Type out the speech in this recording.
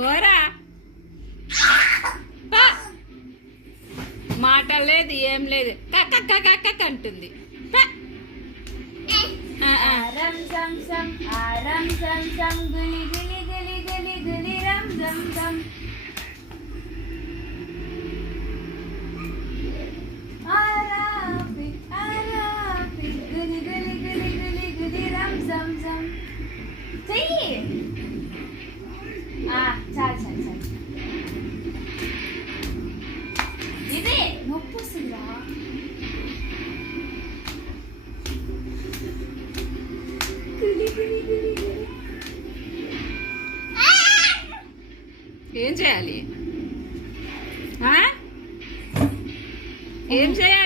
పోరా మాట లేదు ఏం లేదు కక్క కక్క అంటుంది రం సం సం రం సం సం గులి గులి గులి గులి గులి రం సం సం ఆరాపి గులి గులి గులి గులి గులి రం సం సం చెయ్యి చాలు చాలు చాలు ఇదే నొప్పి వస్తుందిరా ఏం చేయాలి ఏం చేయాలి